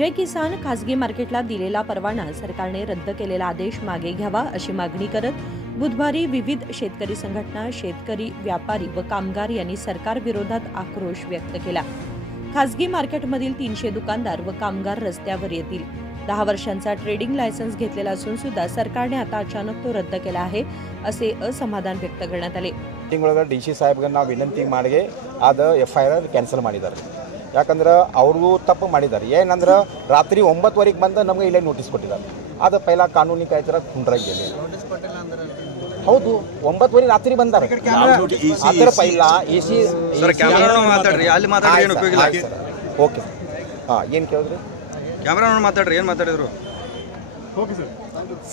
जय किसान खासगी मार्केटला दिलेला परवाना सरकारने रद्द केलेला आदेश मागे घ्यावा अशी मागणी करत बुधवारी विविध शेतकरी संघटना, शेतकरी, व्यापारी व कामगार यांनी सरकार विरोधात आक्रोश व्यक्त केला। खासगी मार्केटमधील 300 दुकानदार व कामगार रस्त्यावर येतील। 10 वर्षांचा ट्रेडिंग लायसन्स घेतलेला असून सुद्धा सरकारने आता अचानक तो रद्द केला आहे असे असमाधान व्यक्त करण्यात आले। ತಿಂಗಳೊಳಗೆ ಡಿಸಿ ಸಾಹೇಬ್ಗೆ ನಾವು ವಿನಂತಿ ಮಾಡಿ ಅದು FIR ಕ್ಯಾನ್ಸಲ್ ಮಾಡಿದ್ದಾರೆ। ಯಾಕಂದ್ರೆ ಅವರು ತಪ್ಪು ಮಾಡಿದ್ದಾರೆ। ಏನಂದ್ರೆ ರಾತ್ರಿ 9 ಬಂದು ನಮಗೆ ಇಲ್ಲೇ ನೋಟಿಸ್ ಕೊಟ್ಟಿದ್ದಾರೆ। ಅದು ಪೈಲ ಕಾನೂನಿ ಕಾಯ್ತರ ಕುಂಡ್ರಾಗಿದೆ। ಹೌದು 9 ರಾತ್ರಿ ಬಂದಾರೆ। ಅದರ ಪೈಲ ಎಸಿ ಸರ್ ಕ್ಯಾಮೆರಾ ಮಾತಾಡ್ರಿ, ಅಲ್ಲಿ ಮಾತಾಡ್ರಿ, ಏನು ಉಪಯೋಗ ಇಲ್ಲ। ಓಕೆ ಏನು ಕೇಳಿದ್ರಿ? ಕ್ಯಾಮೆರಾ ಮಾತಾಡ್ರಿ, ಏನು ಮಾತಾಡಿದ್ರು? ಓಕೆ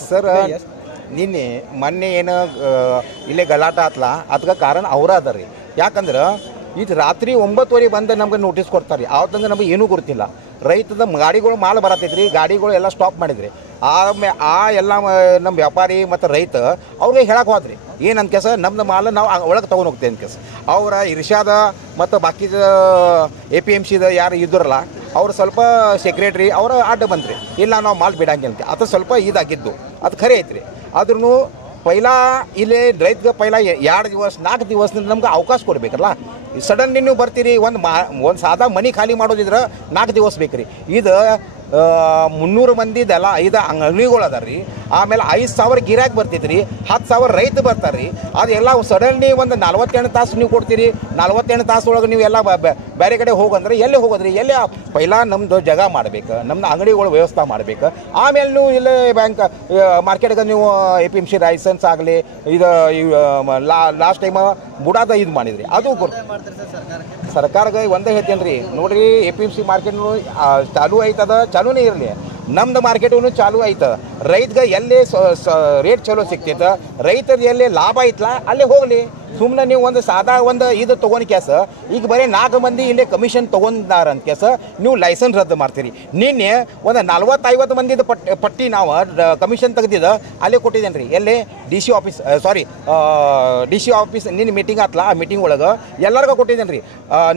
ಸರ್ ನಿನ್ನೆ ಮೊನ್ನೆ ಏನು ಇಲ್ಲೇ ಗಲಾಟ ಆತ್ಲ ಅದಕ್ಕೆ ಕಾರಣ ಅವರ ಅದ ರೀ। ಯಾಕಂದ್ರೆ ಇದು ರಾತ್ರಿ 9 ಬಂದು ನಮ್ಗೆ ನೋಟಿಸ್ ಕೊಡ್ತಾರೆ। ಆವತ್ತಂದ್ರೆ ನಮಗೆ ಏನೂ ಗೊತ್ತಿಲ್ಲ। ರೈತದ ಗಾಡಿಗಳು ಮಾಲ್ ಬರತೈತ್ರಿ, ಗಾಡಿಗಳು ಎಲ್ಲ ಸ್ಟಾಪ್ ಮಾಡಿದ್ರಿ। ಎಲ್ಲ ನಮ್ಮ ವ್ಯಾಪಾರಿ ಮತ್ತು ರೈತ ಅವ್ರಿಗೆ ಹೇಳಕ್ಕೆ ಹೋದ್ರಿ ಏನಂತ ಕೇಸ ನಮ್ದು ಮಾಲ್ ನಾವು ಒಳಗೆ ತೊಗೊಂಡು ಹೋಗ್ತೇವೆ ಅಂತ ಕೇಸ ಅವರ ಇರ್ಷಾದ ಮತ್ತು ಬಾಕಿದ APMCದ ಯಾರು ಇದ್ರಲ್ಲ ಅವ್ರು ಸ್ವಲ್ಪ ಸೆಕ್ರೆಟ್ರಿ ಅವರ ಅಡ್ಡ ಬಂದ್ರಿ, ಇಲ್ಲ ನಾವು ಮಾಲ್ ಬಿಡಂಗಿಲ್ಲ ಅಂತ। ಅದು ಸ್ವಲ್ಪ ಇದಾಗಿದ್ದು ಅದು ಖರೆ ಐತ್ರಿ। ಆದ್ರೂ ಪೈಲಾ ಇಲ್ಲೇ ರೈತಗೆ ಪೈಲಾ 2 ದಿವಸ 4 ದಿವಸದಿಂದ ನಮ್ಗೆ ಅವಕಾಶ ಕೊಡಬೇಕಲ್ಲ। ಸಡನ್ಲಿ ನೀವು ಬರ್ತೀರಿ, ಒಂದು ಸಾದಾ ಮನೆ ಖಾಲಿ ಮಾಡೋದಿದ್ರೆ 4 ದಿವಸ ಬೇಕ್ರಿ। ಇದು 300 ಮಂದಿದೆಲ್ಲ 5 ಅಂಗಡಿಗಳು ಅದ ರೀ। ಆಮೇಲೆ 5,000 ಗಿರಾಕಿ ಬರ್ತೈತ್ರಿ, 10,000 ರೈತ ಬರ್ತಾರೆ ರೀ। ಅದೆಲ್ಲ ಸಡನ್ಲಿ ಒಂದು 48 ತಾಸು ನೀವು ಕೊಡ್ತೀರಿ। 48 ತಾಸು ಒಳಗೆ ನೀವು ಎಲ್ಲ ಬೇರೆ ಕಡೆ ಹೋಗಂದ್ರೆ ಎಲ್ಲಿ ಹೋಗೋದ್ರಿ? ಎಲ್ಲಿ ಪೈಲಾ ನಮ್ಮದು ಜಾಗ ಮಾಡ್ಬೇಕು, ನಮ್ದು ಅಂಗಡಿಗಳು ವ್ಯವಸ್ಥೆ ಮಾಡ್ಬೇಕು। ಆಮೇಲೆ ನೀವು ಇಲ್ಲೇ ಬ್ಯಾಂಕ್ ಮಾರ್ಕೆಟ್ಗೆ ನೀವು APMC ಲೈಸೆನ್ಸ್ ಆಗಲಿ ಇದು ಲಾಸ್ಟ್ ಟೈಮ್ ಬುಡಾದ ಇದು ಮಾಡಿದ್ರಿ। ಅದು ಸರ್ಕಾರಕ್ಕೆ ಒಂದೇ ಹೇಳ್ತೇನೆ ರೀ, ನೋಡ್ರಿ APMC ಮಾರ್ಕೆಟ್ ಚಾಲೂ ಐತದ, ಚಾಲೂನೇ ಇರಲಿ, ನಮ್ದು ಮಾರ್ಕೆಟೂ ಚಾಲೂ ಐತೆ। ರೈತಗೆ ಎಲ್ಲಿ ರೇಟ್ ಚಲೋ ಸಿಗ್ತೈತೆ, ರೈತದ ಎಲ್ಲಿ ಲಾಭ ಐತಲ್ಲ ಅಲ್ಲೇ ಹೋಗಲಿ। ಸುಮ್ಮನೆ ನೀವು ಒಂದು ಸಾದಾ ಒಂದು ಇದು ತೊಗೊಂಡು ಕೇಸ ಈಗ ಬರೀ 4 ಮಂದಿ ಇಲ್ಲೇ ಕಮಿಷನ್ ತೊಗೊಂಡಾರ ಅಂತ ಕೇಸ ನೀವು ಲೈಸೆನ್ಸ್ ರದ್ದು ಮಾಡ್ತೀರಿ। ನಿನ್ನೆ ಒಂದು 40-50 ಮಂದಿದ ಪಟ್ಟಿ ನಾವು ಕಮಿಷನ್ ತೆಗೆದಿದ್ದು ಅಲ್ಲೇ ಕೊಟ್ಟಿದ್ದೇನೆ ರೀ। ಎಲ್ಲಿ DC ಆಫೀಸ್ DC ಆಫೀಸ್ ನಿನ್ನ ಮೀಟಿಂಗ್ ಆತ್ಲ, ಆ ಮೀಟಿಂಗ್ ಒಳಗೆ ಎಲ್ಲರಿಗೂ ಕೊಟ್ಟಿದ್ದೇನೆ ರೀ।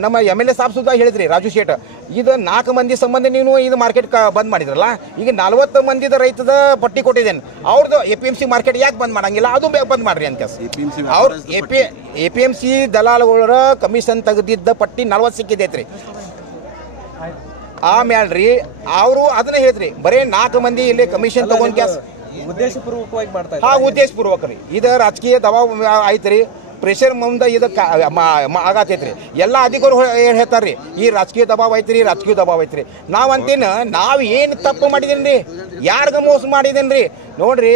ನಮ್ಮ MLA ಸಾಬ್ ಸುದ್ದ ಹೇಳಿದ್ರಿ, ರಾಜು ಶೇಟ್, ಇದು 4 ಮಂದಿ ಸಂಬಂಧ ನೀವು ಇದು ಮಾರ್ಕೆಟ್ ಬಂದ್ ಮಾಡಿದ್ರಲ್ಲ, ಈಗ 40 ಮಂದಿದ ರೈತದ ಪಟ್ಟಿ ಕೊಟ್ಟಿದ್ದೇನೆ। ಅವ್ರದ್ದು APMC ಮಾರ್ಕೆಟ್ ಯಾಕೆ ಬಂದ್ ಮಾಡಂಗಿಲ್ಲ, ಅದು ಬಂದ್ ಮಾಡ್ರಿ ಅಂತ ಕೇಸ ಅವ್ರು APMC ದಲಾಲುಗಳ ಕಮಿಷನ್ ತೆಗೆದಿದ್ದ ಪಟ್ಟಿ 40 ಸಿಕ್ಕಿದೈತ್ರಿ। ಆಮೇಲೆ ಅವರು ಅದನ್ನ ಹೇಳಿದ್ರಿ, ಬರೀ 4 ಮಂದಿ ಇಲ್ಲಿ ಕಮಿಷನ್ ತಗೊಂಡ್ ಕ್ಯಾಸ್ ಉದ್ದೇಶಪೂರ್ವಕವಾಗಿ ಮಾಡ್ತಾರೆ। ಉದ್ದೇಶಪೂರ್ವಕ ರೀ, ಇದು ರಾಜಕೀಯ ದಬಾವ್ ಐತ್ರಿ, ಪ್ರೆಷರ್ ಮುಂದೆ ಇದು ಆಗತೈತ್ರಿ। ಎಲ್ಲ ಅಧಿಕಾರಿಗಳು ಹೇಳ್ತಾರ್ರಿ ಈ ರಾಜಕೀಯ ದಬಾವ್ ಐತ್ರಿ, ರಾಜಕೀಯ ದಬಾವ್ ಐತ್ರಿ। ನಾವು ಅಂತೀನ ನಾವು ಏನು ತಪ್ಪು ಮಾಡಿದೇನೆ ರೀ, ಯಾರಿಗ ಮೋಸ ಮಾಡಿದೇನೆ ರೀ? ನೋಡ್ರಿ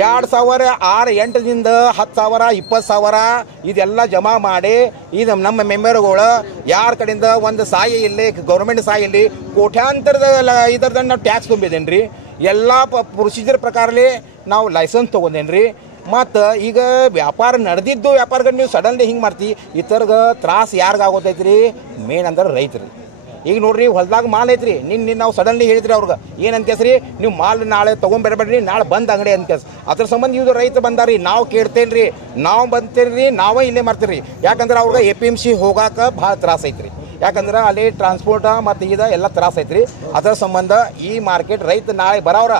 2006-8ದಿಂದ 10,000 20,000 ಇದೆಲ್ಲ ಜಮಾ ಮಾಡಿ ಇದು ನಮ್ಮ ಮೆಂಬರ್ಗಳು ಯಾರ ಕಡೆಯಿಂದ ಒಂದು ಸಹಾಯ ಇಲ್ಲಿ, ಗೌರ್ಮೆಂಟ್ ಸಹಾಯ ಇಲ್ಲಿ, ಕೋಟ್ಯಾಂತರದ ಇದರದ್ದು ನಾವು ಟ್ಯಾಕ್ಸ್ ತುಂಬಿದ್ದೇನೆ ರೀ। ಎಲ್ಲ ಪ್ರೊಸೀಜರ್ ಪ್ರಕಾರಲೇ ನಾವು ಲೈಸೆನ್ಸ್ ತೊಗೊಂಡೇನೆ ರೀ। ಮತ್ತು ಈಗ ವ್ಯಾಪಾರ ನಡೆದಿದ್ದು ವ್ಯಾಪಾರಗಳು ನೀವು ಸಡನ್ಲಿ ಹಿಂಗೆ ಮಾಡ್ತಿ, ಇತರ್ಗೆ ತ್ರಾಸು ಯಾರಿಗಾಗೋತೈತ್ರಿ? ಮೇನ್ ಅಂದ್ರೆ ರೈತರು। ಈಗ ನೋಡ್ರಿ ಹೊಲದಾಗ ಮಾಲ್ ಐತ್ರಿ, ನಿನ್ನೆ ನಾವು ಸಡನ್ಲಿ ಹೇಳಿದ್ರಿ ಅವ್ರಿಗೆ ಏನಂತ ಕೇಸ್ರಿ, ನೀವು ಮಾಲ್ ನಾಳೆ ತೊಗೊಂಡ್ಬರಬೇಡ್ರಿ, ನಾಳೆ ಬಂದ್ ಅಂಗಡಿ ಅಂತ ಕೇಸ್ ಅದ್ರ ಸಂಬಂಧ ಇವ್ರು ರೈತ ಬಂದಾರಿ, ನಾವು ಕೇಳ್ತೇನೆ ರೀ, ನಾವು ಬಂತೇರಿ, ನಾವೇ ಇಲ್ಲೇ ಮಾಡ್ತೀರಿ। ಯಾಕಂದ್ರೆ ಅವ್ರಿಗೆ APMC ಹೋಗಾಕ ಭಾಳ ತ್ರಾಸ ಐತ್ರಿ, ಯಾಕಂದ್ರೆ ಅಲ್ಲಿ ಟ್ರಾನ್ಸ್ಪೋರ್ಟ ಮತ್ತು ಇದು ಎಲ್ಲ ತ್ರಾಸ ಐತ್ರಿ। ಅದರ ಸಂಬಂಧ ಈ ಮಾರ್ಕೆಟ್ ರೈತ ನಾಳೆ ಬರೋರ,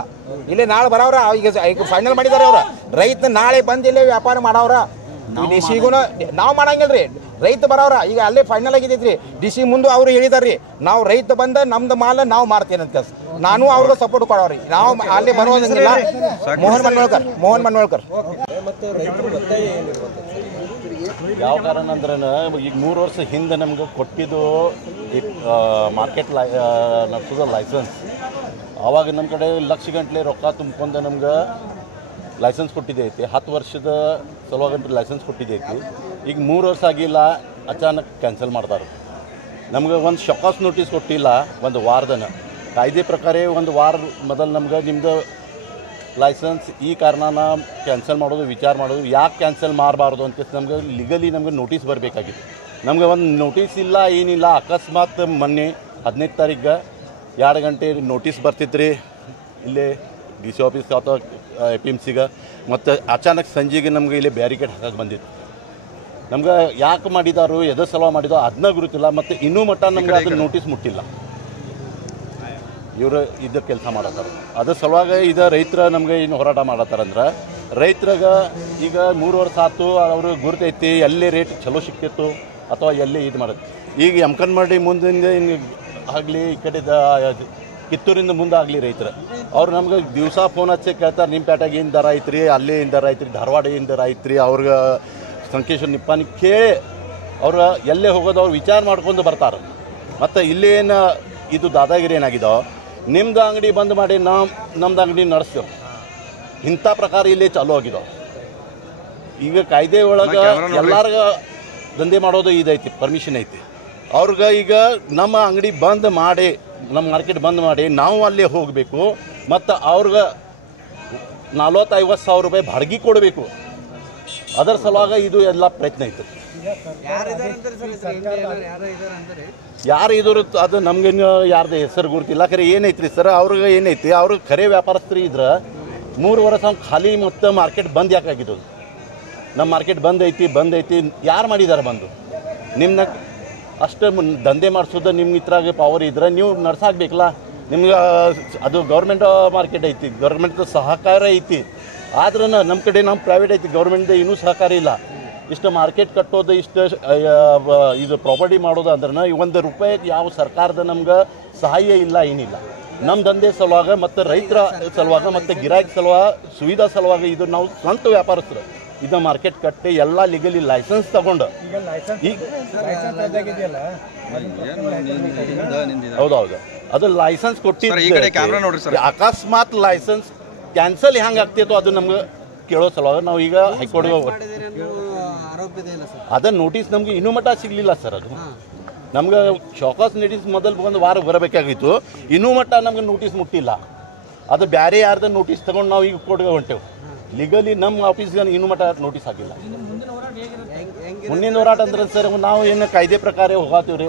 ಇಲ್ಲೇ ನಾಳೆ ಬರೋರ, ಈಗ ಫೈನಲ್ ಮಾಡಿದಾರೆ ಅವ್ರ, ರೈತ ನಾಳೆ ಬಂದು ಇಲ್ಲೇ ವ್ಯಾಪಾರ ಮಾಡೋರ। DCಗೂ ನಾವು ಮಾಡಂಗಿಲ್ಲ ರೀ, ರೈತ ಬರೋರ ಈಗ ಅಲ್ಲೇ ಫೈನಲ್ ಆಗಿದ್ದೈತ್ರಿ। DC ಮುಂದೆ ಅವ್ರು ಹೇಳಿದಾರ್ರಿ, ನಾವು ರೈತ ಬಂದ ನಮ್ದು ಮಾಲ್ ನಾವು ಮಾಡ್ತೇನೆ ಅಂತ ಕೇಸ್ ನಾನು ಅವ್ರಿಗೆ ಸಪೋರ್ಟ್ ಕೊಡೋರಿ, ನಾವು ಅಲ್ಲಿ ಬರೋದಂಗಿಲ್ಲ। ಮೋಹನ್ ಮನ್ವಳ್ಕರ್ ಯಾವ ಕಾರಣ ಅಂದ್ರೆ ಈಗ 3 ವರ್ಷ ಹಿಂದೆ ನಮ್ಗೆ ಕೊಟ್ಟಿದ್ದು ಮಾರ್ಕೆಟ್ ನಡೆಸೋದು ಲೈಸೆನ್ಸ್, ಆವಾಗ ನಮ್ಮ ಕಡೆ ಲಕ್ಷ ಗಂಟ್ಲೆ ರೊಕ್ಕ ತುಂಬ್ಕೊಂಡು ನಮ್ಗೆ ಲೈಸೆನ್ಸ್ ಕೊಟ್ಟಿದ್ದೈತಿ। 10 ವರ್ಷದ ಸಲುವಾಗಿ ಲೈಸೆನ್ಸ್ ಕೊಟ್ಟಿದ್ದೈತಿ। ಈಗ 3 ವರ್ಷ ಆಗಿಲ್ಲ, ಅಚಾನಕ್ ಕ್ಯಾನ್ಸಲ್ ಮಾಡ್ತಾರೆ। ನಮ್ಗೆ ಒಂದು ಶಕಾಸ್ ನೋಟಿಸ್ ಕೊಟ್ಟಿಲ್ಲ, ಒಂದು ವಾರದನ ಕಾಯ್ದೆ ಪ್ರಕಾರ 1 ವಾರ ಮೊದಲು ನಮ್ಗೆ ನಿಮ್ಮದು ಲೈಸೆನ್ಸ್ ಈ ಕಾರಣನ ಕ್ಯಾನ್ಸಲ್ ಮಾಡೋದು, ವಿಚಾರ ಮಾಡೋದು, ಯಾಕೆ ಕ್ಯಾನ್ಸಲ್ ಮಾಡಬಾರ್ದು ಅಂತ ನಮ್ಗೆ ಲೀಗಲಿ ನಮ್ಗೆ ನೋಟಿಸ್ ಬರಬೇಕಾಗಿತ್ತು। ನಮ್ಗೆ ಒಂದು ನೋಟಿಸ್ ಇಲ್ಲ, ಏನಿಲ್ಲ। ಅಕಸ್ಮಾತ್ ಮೊನ್ನೆ 15 ತಾರೀಕಿಗೆ 2 ಗಂಟೆ ನೋಟಿಸ್ ಬರ್ತಿದ್ರಿ ಇಲ್ಲೇ DC ಆಫೀಸ್ ಅಥವಾ APMCಗೆ, ಮತ್ತು ಅಚಾನಕ್ ಸಂಜೆಗೆ ನಮ್ಗೆ ಇಲ್ಲಿ ಬ್ಯಾರಿಕೇಡ್ ಹಾಕಕ್ಕೆ ಬಂದಿತ್ತು। ನಮ್ಗೆ ಯಾಕೆ ಮಾಡಿದಾರು, ಎದ್ರ ಸಲುವಾಗಿ ಮಾಡಿದೋ ಅದನ್ನ ಗುರುತಿಲ್ಲ, ಮತ್ತು ಇನ್ನೂ ಮಟ್ಟ ನಮ್ಗೆ ಅದನ್ನ ನೋಟಿಸ್ ಮುಟ್ಟಿಲ್ಲ। ಇವರು ಇದು ಕೆಲಸ ಮಾಡತ್ತಾರ. ಅದ್ರ ಸಲುವಾಗಿ ಇದು ರೈತರ ನಮ್ಗೆ ಏನು ಹೋರಾಟ ಮಾಡತ್ತಾರಂದ್ರೆ, ರೈತರಾಗ ಈಗ 3 ವರ್ಷ ಆಯ್ತು ಅವರು ಗುರ್ತೈತಿ ಎಲ್ಲಿ ರೇಟ್ ಚಲೋ ಸಿಕ್ತಿತ್ತು ಅಥವಾ ಎಲ್ಲಿ ಇದು ಮಾಡೋದು. ಈಗ ಯಮಕನ್ಮಡಿ ಮುಂದಿಂದ ಆಗಲಿ ಈ ಕಡೆ ಕಿತ್ತೂರಿಂದ ಮುಂದೆ ಆಗಲಿ ರೈತರು ಅವ್ರು ನಮ್ಗೆ ದಿವಸ ಫೋನ್ ಹಚ್ಚಿ ಕೇಳ್ತಾರೆ, ನಿಮ್ಮ ಪೇಟೆಗೆ ಏನು ದರ ಐತ್ರಿ, ಅಲ್ಲಿ ಏನು ದರ ಐತ್ರಿ, ಧಾರವಾಡ ಏನು ದರ ಐತ್ರಿ, ಅವ್ರಿಗೆ ಸಂಕೇಶ್ವರ ನಿಪ್ಪಾನಿ ಕೇಳಿ ಅವ್ರು ಎಲ್ಲೇ ಹೋಗೋದು ಅವ್ರು ವಿಚಾರ ಮಾಡ್ಕೊಂಡು ಬರ್ತಾರೆ. ಮತ್ತು ಇಲ್ಲೇನು ಇದು ದಾದಾಗಿರಿ ಏನಾಗಿದೋ, ನಿಮ್ದು ಅಂಗಡಿ ಬಂದ್ ಮಾಡಿ ನಮ್ದು ಅಂಗಡಿ ನಡೆಸ್ತೇವೆ, ಇಂಥ ಪ್ರಕಾರ ಇಲ್ಲೇ ಚಾಲೂ ಆಗಿದಾವೆ. ಈಗ ಕಾಯ್ದೆ ಒಳಗೆ ಎಲ್ಲಾರ್ಗ ದಂಧೆ ಮಾಡೋದು ಇದೈತಿ, ಪರ್ಮಿಷನ್ ಐತಿ. ಅವ್ರಿಗೆ ಈಗ ನಮ್ಮ ಅಂಗಡಿ ಬಂದ್ ಮಾಡಿ, ನಮ್ಮ ಮಾರ್ಕೆಟ್ ಬಂದ್ ಮಾಡಿ ನಾವು ಅಲ್ಲೇ ಹೋಗಬೇಕು ಮತ್ತು ಅವ್ರಿಗೆ 40-50 ಸಾವಿರ ರೂಪಾಯಿ ಬಾಡಿಗೆ ಕೊಡಬೇಕು. ಅದರ ಸಲುವಾಗಿ ಇದು ಎಲ್ಲ ಪ್ರಯತ್ನ ಐತೆ. ಯಾರು ಇದ್ರು ಅದು ನಮ್ಗೇನು ಯಾರ್ದು ಹೆಸರು ಗುರುತಿಲ್ಲ. ಖರೆ ಏನೈತ್ರಿ ಸರ್, ಅವ್ರಿಗೆ ಏನೈತಿ, ಅವ್ರಿಗೆ ಖರೆ ವ್ಯಾಪಾರಸ್ಥರು ಇದ್ರೆ 3 ವರ್ಷ ಖಾಲಿ ಮತ್ತು ಮಾರ್ಕೆಟ್ ಬಂದ್ ಯಾಕಾಗಿದ್ದು? ನಮ್ಮ ಮಾರ್ಕೆಟ್ ಬಂದ್ ಐತಿ ಯಾರು ಮಾಡಿದ್ದಾರೆ ಬಂದು? ನಿಮ್ಮನ್ನ ಅಷ್ಟು ದಂಧೆ ಮಾಡಿಸೋದು ನಿಮ್ಮ ಇತ್ರಾಗ ಪವರ್ ಇದ್ರೆ ನೀವು ನಡ್ಸಾಕ್ಬೇಕಲ್ಲ. ನಿಮ್ಗೆ ಅದು ಗೌರ್ಮೆಂಟ್ ಮಾರ್ಕೆಟ್ ಐತಿ, ಗೌರ್ಮೆಂಟ್ ಸಹಕಾರ ಐತಿ. ಆದ್ರೂ ನಮ್ಮ ಕಡೆ ನಮ್ಮ ಪ್ರೈವೇಟ್ ಐತಿ, ಗೌರ್ಮೆಂಟ್ ಇನ್ನೂ ಸಹಕಾರ ಇಲ್ಲ. ಇಷ್ಟು ಮಾರ್ಕೆಟ್ ಕಟ್ಟೋದು, ಇಷ್ಟು ಇದು ಪ್ರಾಪರ್ಟಿ ಮಾಡೋದು ಅಂದ್ರೆ ₹1 ಯಾವ ಸರ್ಕಾರದ ನಮ್ಗೆ ಸಹಾಯ ಇಲ್ಲ, ಏನಿಲ್ಲ. ನಮ್ಮ ದಂಧೆ ಸಲುವಾಗ ಮತ್ತು ರೈತರ ಸಲುವಾಗ ಮತ್ತು ಗಿರಾಕಿ ಸಲುವಾಗ ಸುವಿಧಾ ಸಲುವಾಗಿ ಇದು ನಾವು ಸ್ವಂತ ವ್ಯಾಪಾರಸ್ಥರು ಇದು ಮಾರ್ಕೆಟ್ ಕಟ್ಟಿ ಎಲ್ಲ ಲೀಗಲಿ ಲೈಸೆನ್ಸ್ ತಗೊಂಡು ಹೌದೌದು ಅದು ಲೈಸೆನ್ಸ್ ಕೊಟ್ಟಿದ್ದು. ಅಕಸ್ಮಾತ್ ಲೈಸೆನ್ಸ್ ಕ್ಯಾನ್ಸಲ್ ಹೆಂಗೆ ಆಗ್ತಿತ್ತು ಅದು ನಮ್ಗೆ ಕೇಳೋ ಸಲುವಾಗ ನಾವು ಈಗ ಹೈಕೋರ್ಟ್ಗೆ ಅದನ್ನ ನೋಟಿಸ್ ನಮ್ಗೆ ಇನ್ನೂ ಮಟ್ಟ ಸಿಗಲಿಲ್ಲ ಸರ್. ಅದು ನಮ್ಗೆ ಶೋಕಾಸ್ ನೋಟಿಸ್ ಮೊದಲು 1 ವಾರ ಬರಬೇಕಾಗಿತ್ತು, ಇನ್ನೂ ಮಟ್ಟ ನಮ್ಗೆ ನೋಟಿಸ್ ಮುಟ್ಟಿಲ್ಲ. ಅದು ಬೇರೆ ಯಾರ್ದು ನೋಟಿಸ್ ತಗೊಂಡು ನಾವು ಈಗ ಕೋರ್ಟ್ಗೆ ಹೊಂಟೇವು. ಲೀಗಲಿ ನಮ್ಮ ಆಫೀಸ್ಗೆ ಇನ್ನೂ ಮಟ್ಟ ನೋಟಿಸ್ ಆಗಿಲ್ಲ. ಮುಂದಿನ ಹೋರಾಟ ಅಂದ್ರೆ ಸರ್ ನಾವು ಏನು ಕಾಯ್ದೆ ಪ್ರಕಾರ ಹೋಗಾತೀವಿ ರೀ.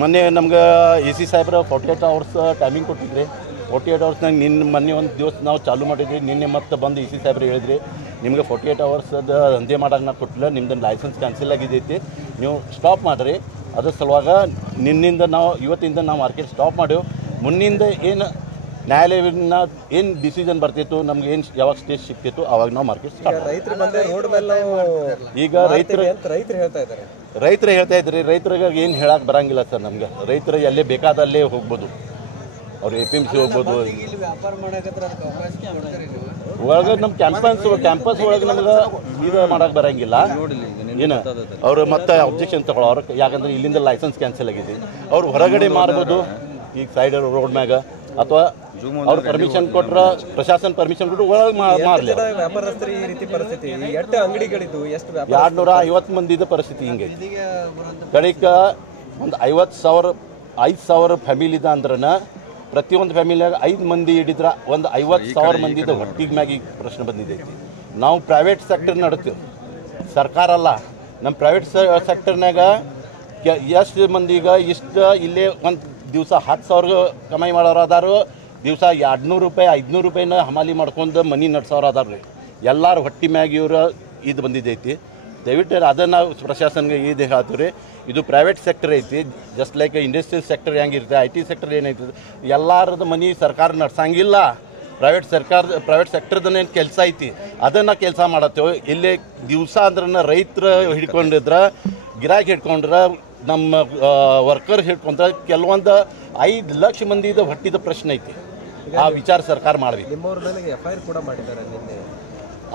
ಮೊನ್ನೆ ನಮ್ಗೆ AC ಸಾಹೇಬ್ರ 48 hours ಟೈಮಿಂಗ್ ಕೊಟ್ಟಿದ್ರಿ. 48 hours ಮೊನ್ನೆ ಒಂದು ದಿವಸ ನಾವು ಚಾಲೂ ಮಾಡಿದ್ವಿ. ನಿನ್ನೆ ಮತ್ತೆ ಬಂದು AC ಸಾಹೇಬ್ರು ಹೇಳಿದ್ರಿ, ನಿಮ್ಗೆ 48 hours ದಂಧೆ ಮಾಡೋಕೆ ನಾವು ಕೊಟ್ಟಿಲ್ಲ, ನಿಮ್ದು ಲೈಸೆನ್ಸ್ ಕ್ಯಾನ್ಸಲ್ ಆಗಿದ್ದೈತಿ, ನೀವು ಸ್ಟಾಪ್ ಮಾಡಿರಿ. ಅದ್ರ ಸಲುವಾಗ ಇವತ್ತಿಂದ ನಾವು ಮಾರ್ಕೆಟ್ ಸ್ಟಾಪ್ ಮಾಡೇವು. ಮುಂದಿಂದ ಏನು ನ್ಯಾಯಾಲಯದಿಂದ ಏನು ಡಿಸಿಷನ್ ಬರ್ತಿತ್ತು, ನಮ್ಗೆ ಏನು ಯಾವಾಗ ಸ್ಟೇಜ್ ಸಿಗ್ತಿತ್ತು ಅವಾಗ ನಾವು ಮಾರ್ಕೆಟ್ ಸ್ಟಾರ್ಟ್. ಈಗ ರೈತರು ಹೇಳ್ತಾ ಇದ್ರಿ, ರೈತರಿಗೆ ಏನು ಹೇಳಕ್ಕೆ ಬರಂಗಿಲ್ಲ ಸರ್. ನಮ್ಗೆ ರೈತರು ಎಲ್ಲೇ ಬೇಕಾದಲ್ಲೇ ಹೋಗ್ಬೋದು, ಅವ್ರು APMC ಹೋಗ್ಬೋದು. ಒಳಗೆ ನಮ್ಮ ಕ್ಯಾಂಪಸ್ ಒಳಗೆ ನಮ್ಗೆ ಇದು ಮಾಡೋಕೆ ಬರೋಂಗಿಲ್ಲ. ಏನು ಅವರು ಮತ್ತೆ ಅಬ್ಜೆಕ್ಷನ್ ತಗೊಳ್ಳೋರು, ಯಾಕಂದ್ರೆ ಇಲ್ಲಿಂದ ಲೈಸೆನ್ಸ್ ಕ್ಯಾನ್ಸಲ್ ಆಗಿದೆ. ಅವ್ರು ಹೊರಗಡೆ ಮಾರ್ಬೋದು ಈಗ ಸೈಡ್ ರೋಡ್ ಮ್ಯಾಗ, ಅಥವಾ ಅವ್ರು ಪರ್ಮಿಷನ್ ಕೊಟ್ರ ಪ್ರಶಾಸನ ಪರ್ಮಿಷನ್ ಕೊಟ್ಟರು ಒಳಗೆ ಮಾರಲಿ. 250 ಮಂದಿದ ಪರಿಸ್ಥಿತಿ ಹಿಂಗೆ. ಕಡೆಗೆ ಒಂದು 5,000 ಫ್ಯಾಮಿಲಿ ಇದೆ ಅಂದ್ರೆ ಪ್ರತಿಯೊಂದು ಫ್ಯಾಮಿಲಿಯಾಗ 5 ಮಂದಿ ಹಿಡಿದ್ರೆ ಒಂದು 50,000 ಮಂದಿದ ಹೊಟ್ಟಿಗೆ ಮ್ಯಾಗ ಪ್ರಶ್ನೆ ಬಂದಿದೆ. ನಾವು ಪ್ರೈವೇಟ್ ಸೆಕ್ಟರ್ ನಡ್ತೀವಿ, ಸರ್ಕಾರ ಅಲ್ಲ. ನಮ್ಮ ಪ್ರೈವೇಟ್ ಸೆಕ್ಟರ್ನಾಗ ಎಷ್ಟು ಮಂದಿಗೆ ಇಷ್ಟು ಇಲ್ಲೇ ಒಂದು ದಿವಸ 10,000 ಕಮಾಯಿ ಮಾಡೋರು ಅದಾರು, ದಿವಸ 200 ರೂಪಾಯಿ 500 ರೂಪಾಯಿನ ಹಮಾಲಿ ಮಾಡ್ಕೊಂಡು ಮನಿ ನಡ್ಸೋರು ಅದಾರ ರೀ. ಎಲ್ಲರೂ ಹೊಟ್ಟಿ ಮ್ಯಾಗ ಇವ್ರು ಇದು ಬಂದಿದ್ದೈತಿ. ದಯವಿಟ್ಟು ಅದನ್ನು ಪ್ರಶಾಸನಗೆ ಇದು ಹೇಳ್ತೀವಿ ರೀ. ಇದು ಪ್ರೈವೇಟ್ ಸೆಕ್ಟರ್ ಐತಿ, ಜಸ್ಟ್ ಲೈಕ್ ಇಂಡಸ್ಟ್ರಿಯಲ್ ಸೆಕ್ಟರ್ ಹೆಂಗಿರುತ್ತೆ, IT ಸೆಕ್ಟರ್ ಏನೈತಿ, ಎಲ್ಲರದ ಮನಿ ಸರ್ಕಾರ ನಡ್ಸಂಗಿಲ್ಲ. ಪ್ರೈವೇಟ್ ಸೆಕ್ಟರ್ದನ್ನೇನು ಕೆಲಸ ಐತಿ ಅದನ್ನು ಕೆಲಸ ಮಾಡತ್ತೇವೆ. ಇಲ್ಲಿ ದಿವಸ ಅಂದ್ರೆ ರೈತರು ಹಿಡ್ಕೊಂಡಿದ್ರೆ, ಗಿರಾಕಿ ಹಿಡ್ಕೊಂಡ್ರೆ, ನಮ್ಮ ವರ್ಕರ್ ಹಿಡ್ಕೊಂಡ್ರೆ ಕೆಲವೊಂದು 5 ಲಕ್ಷ ಮಂದಿದ ಹೊಟ್ಟಿದ ಪ್ರಶ್ನೆ ಐತಿ. ಆ ವಿಚಾರ ಸರ್ಕಾರ ಮಾಡಬೇಕು.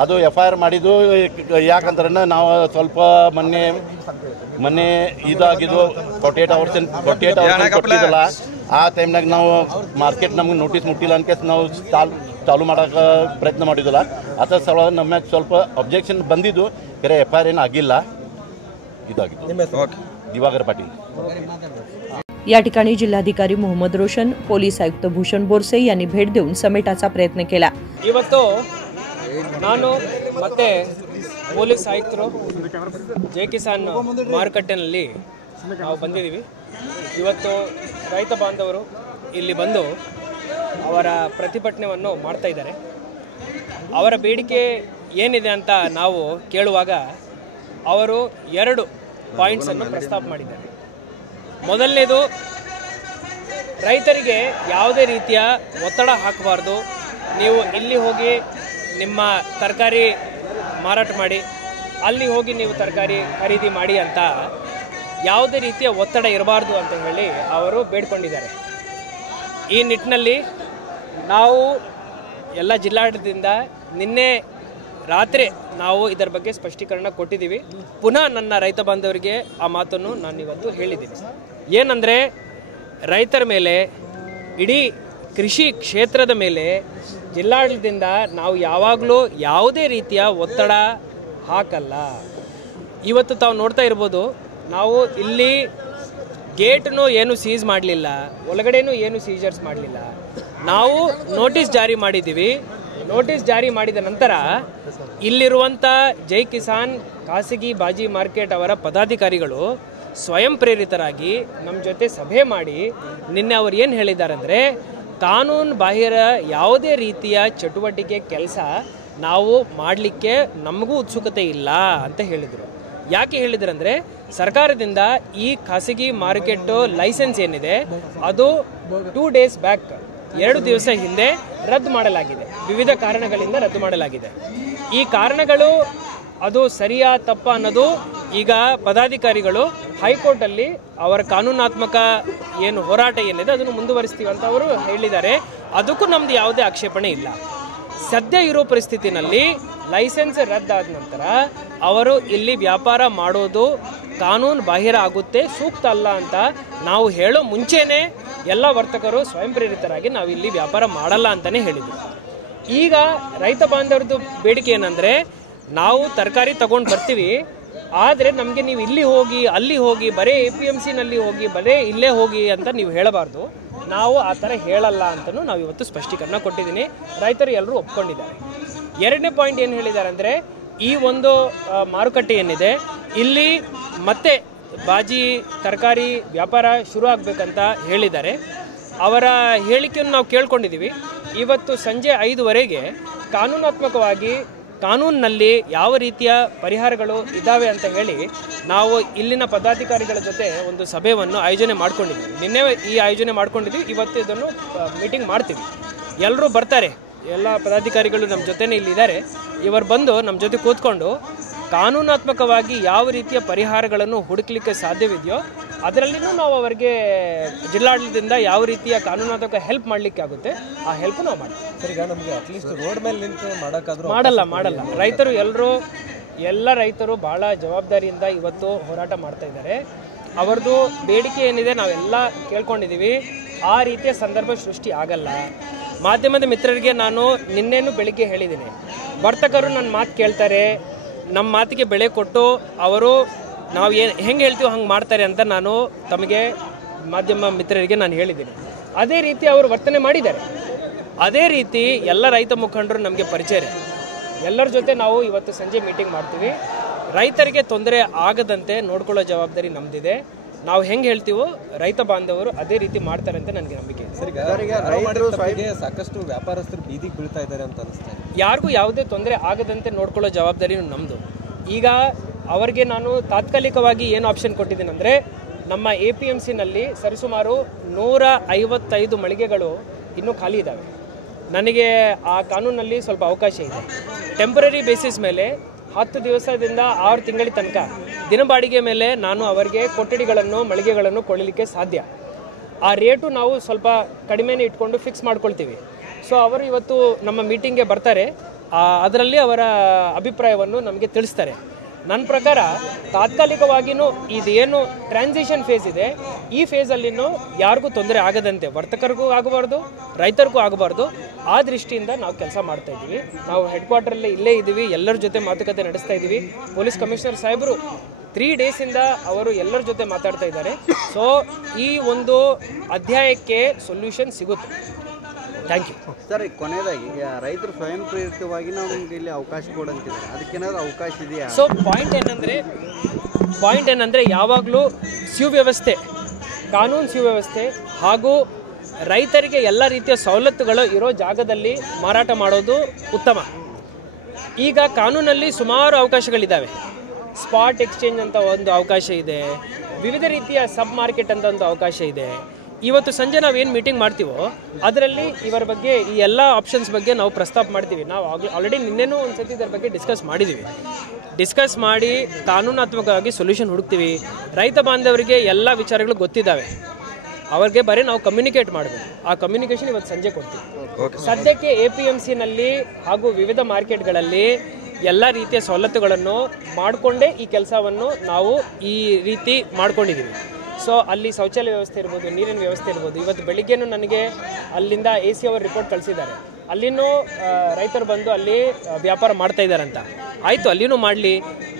ಅದು FIR ಮಾಡಿದ್ದು ಯಾಕಂದ್ರೆ ನಾವು ಸ್ವಲ್ಪ ಮೊನ್ನೆ ಇದಾಗಿದ್ದು 48 hours ಕೊಟ್ಟಿದ್ದಲ್ಲ, ಆ ಟೈಮ್ನಾಗ ನಾವು ಮಾರ್ಕೆಟ್ ನಮ್ಗೆ ನೋಟಿಸ್ ಮುಟ್ಟಿಲ್ಲ ಅನ್ಕೇಸ್ ನಾವು ಚಾಲು ಮಾಡೋಕೆ ಪ್ರಯತ್ನ ಮಾಡಿದ್ದಿಲ್ಲ. ಅದರ ಸಲುವಾಗಿ ನಮ್ಮ ಸ್ವಲ್ಪ ಅಬ್ಜೆಕ್ಷನ್ ಬಂದಿದ್ದು, ಖರೆ FIR ಏನು ಆಗಿಲ್ಲ. इदागिದ್ದು दिवाकर पाटील या ठिकाणी जिल्हाधिकारी मोहम्मद रोशन, पोलीस आयुक्त भूषण बोरसे यांनी भेट देऊन समेटाचा प्रयत्न केला. ಇವತ್ತು ನಾನು ಮತ್ತೆ ಪೊಲೀಸ್ ಆಯುಕ್ತರು ಜೆ ಕಿಸಾನ್ ಮಾರುಕಟ್ಟೆನಲ್ಲಿ ನಾವು ಬಂದಿದ್ದೀವಿ. ಇವತ್ತು ರೈತ ಬಾಂಧವರು ಇಲ್ಲಿ ಬಂದು ಅವರ ಪ್ರತಿಭಟನೆಯನ್ನು ಮಾಡ್ತಾ ಇದ್ದಾರೆ. ಅವರ ಬೇಡಿಕೆ ಏನಿದೆ ಅಂತ ನಾವು ಕೇಳುವಾಗ ಅವರು 2 ಪಾಯಿಂಟ್ಸ್ ಅನ್ನು ಪ್ರಸ್ತಾಪ ಮಾಡಿದ್ದಾರೆ. ಮೊದಲನೇದು ರೈತರಿಗೆ ಯಾವುದೇ ರೀತಿಯ ಒತ್ತಡ ಹಾಕಬಾರ್ದು. ನೀವು ಇಲ್ಲಿ ಹೋಗಿ ನಿಮ್ಮ ತರಕಾರಿ ಮಾರಾಟ ಮಾಡಿ, ಅಲ್ಲಿ ಹೋಗಿ ನೀವು ತರಕಾರಿ ಖರೀದಿ ಮಾಡಿ ಅಂತ ಯಾವುದೇ ರೀತಿಯ ಒತ್ತಡ ಇರಬಾರ್ದು ಅಂತ ಹೇಳಿ ಅವರು ಬೇಡ್ಕೊಂಡಿದ್ದಾರೆ. ಈ ನಿಟ್ಟಿನಲ್ಲಿ ನಾವು ಎಲ್ಲ ಜಿಲ್ಲಾಡಳಿತದಿಂದ ನಿನ್ನೆ ರಾತ್ರಿ ನಾವು ಇದರ ಬಗ್ಗೆ ಸ್ಪಷ್ಟೀಕರಣ ಕೊಟ್ಟಿದ್ದೀವಿ. ಪುನಃ ನನ್ನ ರೈತ ಬಾಂಧವರಿಗೆ ಆ ಮಾತನ್ನು ನಾನು ಇವತ್ತು ಹೇಳಿದ್ದೀನಿ. ಏನಂದರೆ, ರೈತರ ಮೇಲೆ, ಇಡೀ ಕೃಷಿ ಕ್ಷೇತ್ರದ ಮೇಲೆ ಜಿಲ್ಲಾಡಳಿತದಿಂದ ನಾವು ಯಾವಾಗಲೂ ಯಾವುದೇ ರೀತಿಯ ಒತ್ತಡ ಹಾಕಲ್ಲ. ಇವತ್ತು ತಾವು ನೋಡ್ತಾ ಇರ್ಬೋದು, ನಾವು ಇಲ್ಲಿ ಗೇಟನ್ನು ಏನು ಸೀಸ್ ಮಾಡಲಿಲ್ಲ, ಒಳಗಡೆನೂ ಏನು ಸೀಜರ್ಸ್ ಮಾಡಲಿಲ್ಲ. ನಾವು ನೋಟಿಸ್ ಜಾರಿ ಮಾಡಿದ್ದೀವಿ. ನೋಟಿಸ್ ಜಾರಿ ಮಾಡಿದ ನಂತರ ಇಲ್ಲಿರುವಂಥ ಜೈ ಕಿಸಾನ್ ಖಾಸಗಿ ಬಾಜಿ ಮಾರ್ಕೆಟ್ ಅವರ ಪದಾಧಿಕಾರಿಗಳು ಸ್ವಯಂ ಪ್ರೇರಿತರಾಗಿ ನಮ್ಮ ಜೊತೆ ಸಭೆ ಮಾಡಿ ನಿನ್ನೆ ಅವರು ಏನು ಹೇಳಿದ್ದಾರೆ ಅಂದರೆ, ಕಾನೂನು ಬಾಹಿರ ಯಾವುದೇ ರೀತಿಯ ಚಟುವಟಿಕೆ ಕೆಲಸ ನಾವು ಮಾಡಲಿಕ್ಕೆ ನಮಗೂ ಉತ್ಸುಕತೆ ಇಲ್ಲ ಅಂತ ಹೇಳಿದರು. ಯಾಕೆ ಹೇಳಿದ್ರಂದರೆ, ಸರ್ಕಾರದಿಂದ ಈ ಖಾಸಗಿ ಮಾರ್ಕೆಟ್ ಲೈಸೆನ್ಸ್ ಏನಿದೆ ಅದು 2 days ಬ್ಯಾಕ್ 2 ದಿವಸ ಹಿಂದೆ ರದ್ದು ಮಾಡಲಾಗಿದೆ. ವಿವಿಧ ಕಾರಣಗಳಿಂದ ರದ್ದು ಮಾಡಲಾಗಿದೆ. ಈ ಕಾರಣಗಳು ಅದು ಸರಿಯಾ ತಪ್ಪ ಅನ್ನೋದು ಈಗ ಪದಾಧಿಕಾರಿಗಳು ಹೈಕೋರ್ಟಲ್ಲಿ ಅವರ ಕಾನೂನಾತ್ಮಕ ಏನು ಹೋರಾಟ ಏನಿದೆ ಅದನ್ನು ಮುಂದುವರಿಸ್ತೀವಿ ಅಂತ ಅವರು ಹೇಳಿದ್ದಾರೆ. ಅದಕ್ಕೂ ನಮ್ದು ಯಾವುದೇ ಆಕ್ಷೇಪಣೆ ಇಲ್ಲ. ಸದ್ಯ ಇರೋ ಪರಿಸ್ಥಿತಿನಲ್ಲಿ ಲೈಸೆನ್ಸ್ ರದ್ದಾದ ನಂತರ ಅವರು ಇಲ್ಲಿ ವ್ಯಾಪಾರ ಮಾಡೋದು ಕಾನೂನು ಬಾಹಿರ ಆಗುತ್ತೆ, ಸೂಕ್ತ ಅಲ್ಲ ಅಂತ ನಾವು ಹೇಳೋ ಮುಂಚೆನೇ ಎಲ್ಲ ವರ್ತಕರು ಸ್ವಯಂ ಪ್ರೇರಿತರಾಗಿ ನಾವು ಇಲ್ಲಿ ವ್ಯಾಪಾರ ಮಾಡಲ್ಲ ಅಂತಲೇ ಹೇಳಿದ್ರು. ಈಗ ರೈತ ಬಾಂಧವರದ್ದು ಬೇಡಿಕೆ ಏನಂದರೆ, ನಾವು ತರಕಾರಿ ತಗೊಂಡು ಬರ್ತೀವಿ, ಆದರೆ ನಮಗೆ ನೀವು ಇಲ್ಲಿ ಹೋಗಿ ಅಲ್ಲಿ ಹೋಗಿ ಬರೀ APMCನಲ್ಲಿ ಹೋಗಿ ಬರೀ ಇಲ್ಲೇ ಹೋಗಿ ಅಂತ ನೀವು ಹೇಳಬಾರ್ದು. ನಾವು ಆ ಥರ ಹೇಳಲ್ಲ ಅಂತಲೂ ನಾವು ಇವತ್ತು ಸ್ಪಷ್ಟೀಕರಣ ಕೊಟ್ಟಿದ್ದೀನಿ. ರೈತರು ಎಲ್ಲರೂ ಒಪ್ಕೊಂಡಿದ್ದಾರೆ. ಎರಡನೇ ಪಾಯಿಂಟ್ ಏನು ಹೇಳಿದ್ದಾರೆ ಅಂದರೆ, ಈ ಒಂದು ಮಾರುಕಟ್ಟೆ ಏನಿದೆ ಇಲ್ಲಿ ಮತ್ತೆ ಬಾಜಿ ತರಕಾರಿ ವ್ಯಾಪಾರ ಶುರು ಆಗಬೇಕಂತ ಹೇಳಿದ್ದಾರೆ. ಅವರ ಹೇಳಿಕೆಯನ್ನು ನಾವು ಕೇಳ್ಕೊಂಡಿದ್ದೀವಿ. ಇವತ್ತು ಸಂಜೆ 5 ಕಾನೂನಾತ್ಮಕವಾಗಿ ಕಾನೂನಿನಲ್ಲಿ ಯಾವ ರೀತಿಯ ಪರಿಹಾರಗಳು ಇದ್ದಾವೆ ಅಂತ ಹೇಳಿ ನಾವು ಇಲ್ಲಿನ ಪದಾಧಿಕಾರಿಗಳ ಜೊತೆ ಒಂದು ಸಭೆಯನ್ನು ಆಯೋಜನೆ ಮಾಡ್ಕೊಂಡಿದ್ದೀವಿ. ನಿನ್ನೆ ಈ ಆಯೋಜನೆ ಮಾಡ್ಕೊಂಡಿದ್ದೀವಿ, ಇವತ್ತು ಇದನ್ನು ಮೀಟಿಂಗ್ ಮಾಡ್ತೀವಿ. ಎಲ್ಲರೂ ಬರ್ತಾರೆ, ಎಲ್ಲ ಪದಾಧಿಕಾರಿಗಳು ನಮ್ಮ ಜೊತೆನೇ ಇಲ್ಲಿದ್ದಾರೆ. ಇವರು ಬಂದು ನಮ್ಮ ಜೊತೆ ಕೂತ್ಕೊಂಡು ಕಾನೂನಾತ್ಮಕವಾಗಿ ಯಾವ ರೀತಿಯ ಪರಿಹಾರಗಳನ್ನು ಹುಡುಕಲಿಕ್ಕೆ ಸಾಧ್ಯವಿದೆಯೋ ಅದರಲ್ಲಿನೂ ನಾವು ಅವರಿಗೆ ಜಿಲ್ಲಾಡಳಿತದಿಂದ ಯಾವ ರೀತಿಯ ಕಾನೂನಾತ್ಮಕ ಹೆಲ್ಪ್ ಮಾಡಲಿಕ್ಕೆ ಆಗುತ್ತೆ ಆ ಹೆಲ್ಪ್ ನಾವು ಮಾಡ್ತೀವಿ. ಸರ್, ಈಗ ನಮಗೆ ಅಟ್ಲೀಸ್ಟ್ ರೋಡ್ ಮೇಲೆ ನಿಂತು ಮಾಡೋಕ್ಕಾದ್ರೂ ಮಾಡಲ್ಲ. ರೈತರು ಎಲ್ಲ ರೈತರು ಭಾಳ ಜವಾಬ್ದಾರಿಯಿಂದ ಇವತ್ತು ಹೋರಾಟ ಮಾಡ್ತಾ ಇದ್ದಾರೆ. ಅವ್ರದ್ದು ಬೇಡಿಕೆ ಏನಿದೆ ನಾವೆಲ್ಲ ಕೇಳ್ಕೊಂಡಿದ್ದೀವಿ. ಆ ರೀತಿಯ ಸಂದರ್ಭ ಸೃಷ್ಟಿ ಆಗಲ್ಲ. ಮಾಧ್ಯಮದ ಮಿತ್ರರಿಗೆ ನಾನು ನಿನ್ನೆನೂ ಬೆಳಿಗ್ಗೆ ಹೇಳಿದ್ದೀನಿ, ವರ್ತಕರು ನನ್ನ ಮಾತು ಕೇಳ್ತಾರೆ, ನಮ್ಮ ಮಾತಿಗೆ ಬೆಲೆ ಕೊಟ್ಟು ಅವರು ನಾವು ಹೆಂಗೆ ಹೇಳ್ತೀವೋ ಹಂಗೆ ಮಾಡ್ತಾರೆ ಅಂತ ನಾನು ತಮಗೆ ಮಾಧ್ಯಮ ಮಿತ್ರರಿಗೆ ನಾನು ಹೇಳಿದ್ದೀನಿ. ಅದೇ ರೀತಿ ಅವರು ವರ್ತನೆ ಮಾಡಿದ್ದಾರೆ. ಅದೇ ರೀತಿ ಎಲ್ಲ ರೈತ ಮುಖಂಡರು ನಮಗೆ ಪರಿಚಯ. ಎಲ್ಲರ ಜೊತೆ ನಾವು ಇವತ್ತು ಸಂಜೆ ಮೀಟಿಂಗ್ ಮಾಡ್ತೀವಿ. ರೈತರಿಗೆ ತೊಂದರೆ ಆಗದಂತೆ ನೋಡ್ಕೊಳ್ಳೋ ಜವಾಬ್ದಾರಿ ನಮ್ಮದಿದೆ. ನಾವು ಹೆಂಗೆ ಹೇಳ್ತೀವೋ ರೈತ ಬಾಂಧವರು ಅದೇ ರೀತಿ ಮಾಡ್ತಾರೆ ಅಂತ ನನಗೆ ನಂಬಿಕೆ ಇದೆ. ಸರ್, ಸಾಕಷ್ಟು ವ್ಯಾಪಾರಸ್ಥರು ಬೀದಿಗೆ ಬೀಳ್ತಾ ಇದ್ದಾರೆ ಅಂತ ಅನಿಸ್ತಾ ಇದೆ. ಯಾರಿಗೂ ಯಾವುದೇ ತೊಂದರೆ ಆಗದಂತೆ ನೋಡ್ಕೊಳ್ಳೋ ಜವಾಬ್ದಾರಿ ನಮ್ಮದು. ಈಗ ಅವರಿಗೆ ನಾನು ತಾತ್ಕಾಲಿಕವಾಗಿ ಏನು ಆಪ್ಷನ್ ಕೊಟ್ಟಿದ್ದೀನಿ ಅಂದರೆ, ನಮ್ಮ APMCನಲ್ಲಿ ಸರಿಸುಮಾರು 155 ಮಳಿಗೆಗಳು ಇನ್ನೂ ಖಾಲಿ ಇದ್ದಾವೆ. ನನಗೆ ಆ ಕಾನೂನಲ್ಲಿ ಸ್ವಲ್ಪ ಅವಕಾಶ ಇದೆ. ಟೆಂಪರರಿ ಬೇಸಿಸ್ ಮೇಲೆ 10 ದಿವಸದಿಂದ 6 ತಿಂಗಳ ತನಕ ದಿನಬಾಡಿಗೆ ಮೇಲೆ ನಾನು ಅವರಿಗೆ ಕೊಠಡಿಗಳನ್ನು ಮಳಿಗೆಗಳನ್ನು ಕೊಡಲಿಕ್ಕೆ ಸಾಧ್ಯ. ಆ ರೇಟು ನಾವು ಸ್ವಲ್ಪ ಕಡಿಮೆನೇ ಇಟ್ಕೊಂಡು ಫಿಕ್ಸ್ ಮಾಡ್ಕೊಳ್ತೀವಿ. ಸೊ ಅವರು ಇವತ್ತು ನಮ್ಮ ಮೀಟಿಂಗ್ಗೆ ಬರ್ತಾರೆ, ಅದರಲ್ಲಿ ಅವರ ಅಭಿಪ್ರಾಯವನ್ನು ನಮಗೆ ತಿಳಿಸ್ತಾರೆ. ನನ್ನ ಪ್ರಕಾರ ತಾತ್ಕಾಲಿಕವಾಗಿಯೂ ಇದೇನು ಟ್ರಾನ್ಸಿಷನ್ ಫೇಸ್ ಇದೆ, ಈ ಫೇಸಲ್ಲಿನೂ ಯಾರಿಗೂ ತೊಂದರೆ ಆಗದಂತೆ, ವರ್ತಕರಿಗೂ ಆಗಬಾರ್ದು, ರೈತರಿಗೂ ಆಗಬಾರ್ದು, ಆ ದೃಷ್ಟಿಯಿಂದ ನಾವು ಕೆಲಸ ಮಾಡ್ತಾ ಇದ್ದೀವಿ. ನಾವು ಹೆಡ್ ಕ್ವಾರ್ಟರಲ್ಲಿ ಇಲ್ಲೇ ಇದ್ದೀವಿ, ಎಲ್ಲರ ಜೊತೆ ಮಾತುಕತೆ ನಡೆಸ್ತಾ ಇದ್ದೀವಿ. ಪೊಲೀಸ್ ಕಮಿಷನರ್ ಸಾಹೇಬರು 3 ಡೇಸಿಂದ ಅವರು ಎಲ್ಲರ ಜೊತೆ ಮಾತಾಡ್ತಾ ಇದ್ದಾರೆ. ಸೊ ಈ ಒಂದು ಅಧ್ಯಾಯಕ್ಕೆ ಸೊಲ್ಯೂಷನ್ ಸಿಗುತ್ತೆ. Thank you sir. ಕೊನೆಯದಾಗಿ ರೈತರು ಸ್ವಯಂ ಪ್ರೇರಿತವಾಗಿ ನಾವು ನಿಮಗೆ ಇಲ್ಲಿ ಅವಕಾಶ ಕೊಡಂತಿದ್ದಾರೆ, ಅದಕ್ಕೇನಾದರೂ ಅವಕಾಶ ಇದೆಯಾ? ಸೊ ಪಾಯಿಂಟ್ ಏನಂದರೆ ಯಾವಾಗಲೂ ಸುವ್ಯವಸ್ಥೆ, ಕಾನೂನು ಸುವ್ಯವಸ್ಥೆ ಹಾಗೂ ರೈತರಿಗೆ ಎಲ್ಲ ರೀತಿಯ ಸವಲತ್ತುಗಳು ಇರೋ ಜಾಗದಲ್ಲಿ ಮಾರಾಟ ಮಾಡೋದು ಉತ್ತಮ. ಈಗ ಕಾನೂನಲ್ಲಿ ಸುಮಾರು ಅವಕಾಶಗಳಿದ್ದಾವೆ. ಸ್ಪಾಟ್ ಎಕ್ಸ್ಚೇಂಜ್ ಅಂತ ಒಂದು ಅವಕಾಶ ಇದೆ, ವಿವಿಧ ರೀತಿಯ ಸಬ್ ಮಾರ್ಕೆಟ್ ಅಂತ ಒಂದು ಅವಕಾಶ ಇದೆ. ಇವತ್ತು ಸಂಜೆ ನಾವೇನು ಮೀಟಿಂಗ್ ಮಾಡ್ತೀವೋ ಅದರಲ್ಲಿ ಇವರ ಬಗ್ಗೆ ಈ ಎಲ್ಲ ಆಪ್ಷನ್ಸ್ ಬಗ್ಗೆ ನಾವು ಪ್ರಸ್ತಾಪ ಮಾಡ್ತೀವಿ. ನಾವು ಆಲ್ರೆಡಿ ನಿನ್ನೆನೂ ಒಂದು ಸತಿ ಇದರ ಬಗ್ಗೆ ಡಿಸ್ಕಸ್ ಮಾಡಿದ್ದೀವಿ. ಡಿಸ್ಕಸ್ ಮಾಡಿ ಕಾನೂನಾತ್ಮಕವಾಗಿ ಸೊಲ್ಯೂಷನ್ ಹುಡುಕ್ತೀವಿ. ರೈತ ಬಾಂಧವರಿಗೆ ಎಲ್ಲ ವಿಚಾರಗಳು ಗೊತ್ತಿದ್ದಾವೆ, ಅವ್ರಿಗೆ ಬರೀ ನಾವು ಕಮ್ಯುನಿಕೇಟ್ ಮಾಡಬೇಕು. ಆ ಕಮ್ಯುನಿಕೇಷನ್ ಇವತ್ತು ಸಂಜೆ ಕೊಡ್ತೀವಿ. ಸದ್ಯಕ್ಕೆ APMCನಲ್ಲಿ ಹಾಗೂ ವಿವಿಧ ಮಾರ್ಕೆಟ್ಗಳಲ್ಲಿ ಎಲ್ಲ ರೀತಿಯ ಸವಲತ್ತುಗಳನ್ನು ಮಾಡಿಕೊಂಡೇ ಈ ಕೆಲಸವನ್ನು ನಾವು ಈ ರೀತಿ ಮಾಡ್ಕೊಂಡಿದ್ದೀವಿ. ಸೊ ಅಲ್ಲಿ ಶೌಚಾಲಯ ವ್ಯವಸ್ಥೆ ಇರ್ಬೋದು, ನೀರಿನ ವ್ಯವಸ್ಥೆ ಇರ್ಬೋದು. ಇವತ್ತು ಬೆಳಿಗ್ಗೆನೂ ನನಗೆ ಅಲ್ಲಿಂದ AC ಅವರು ರಿಪೋರ್ಟ್ ಕಳಿಸಿದ್ದಾರೆ, ಅಲ್ಲಿನೂ ರೈತರು ಬಂದು ಅಲ್ಲಿ ವ್ಯಾಪಾರ ಮಾಡ್ತಾ ಇದ್ದಾರಂತ. ಆಯಿತು, ಅಲ್ಲಿನೂ ಮಾಡಲಿ,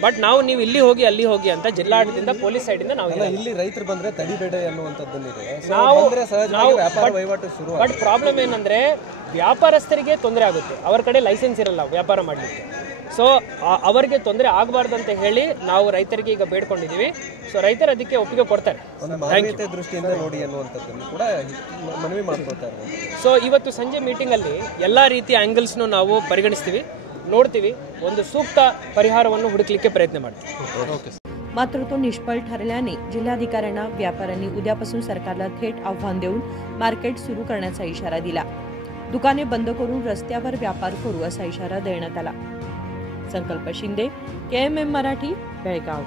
ಬಟ್ ನೀವು ಇಲ್ಲಿ ಹೋಗಿ ಅಲ್ಲಿ ಹೋಗಿ ಅಂತ ಜಿಲ್ಲಾಡಳಿತದಿಂದ ಪೊಲೀಸ್ ಸೈಡಿಂದ ನಾವು ಇಲ್ಲಿ ರೈತರು ಬಂದರೆ ತಡಿಬೇಡ ಅನ್ನುವಂಥದ್ದನ್ನಿದೆ. ಬಟ್ ಪ್ರಾಬ್ಲಮ್ ಏನಂದರೆ ವ್ಯಾಪಾರಸ್ಥರಿಗೆ ತೊಂದರೆ ಆಗುತ್ತೆ, ಅವರ ಕಡೆ ಲೈಸೆನ್ಸ್ ಇರಲ್ಲ ವ್ಯಾಪಾರ ಮಾಡಲಿಕ್ಕೆ. ಸೊ ಅವರಿಗೆ ತೊಂದರೆ ಆಗಬಾರ್ದು ಅಂತ ಹೇಳಿ ನಾವು ರೈತರಿಗೆ ಈಗ ಬೇಡ್ಕೊಂಡಿದ್ದೀವಿ. ಸೊ ರೈತರು ಅದಕ್ಕೆ ಒಪ್ಪಿಗೆ ಕೊಡ್ತಾರೆ. ದೃಷ್ಟಿಯಿಂದ ನೋಡಿ ಅನ್ನುವಂಥದ್ದನ್ನು ಕೂಡ ಮನವಿ ಮಾಡ್ಕೊಳ್ತಾರೆ. ಸೊ ಇವತ್ತು ಸಂಜೆ ಮೀಟಿಂಗಲ್ಲಿ ಎಲ್ಲ ರೀತಿಯ ಆ್ಯಂಗಲ್ಸ್ನು ನಾವು ಪರಿಗಣಿಸ್ತೀವಿ, ನೋಡ್ತೀವಿ, ಒಂದು ಸೂಕ್ತ परिहाराವನ್ನು हुडकलिಕ್ಕೆ प्रयत्न ಮಾಡ್ತೀವಿ. मात्र तो निष्फळ ठरल्याने जिल्हाधिकाऱ्यांना व्यापाऱ्यांनी उद्यापासून सरकारला थेट आव्हान देऊन मार्केट सुरू करण्याचा इशारा दिला. दुकाने बंद करून रस्त्यावर व्यापार करू असा इशारा देण्यात आला. संकल्प शिंदे, KMM मराठी, बेळगाव.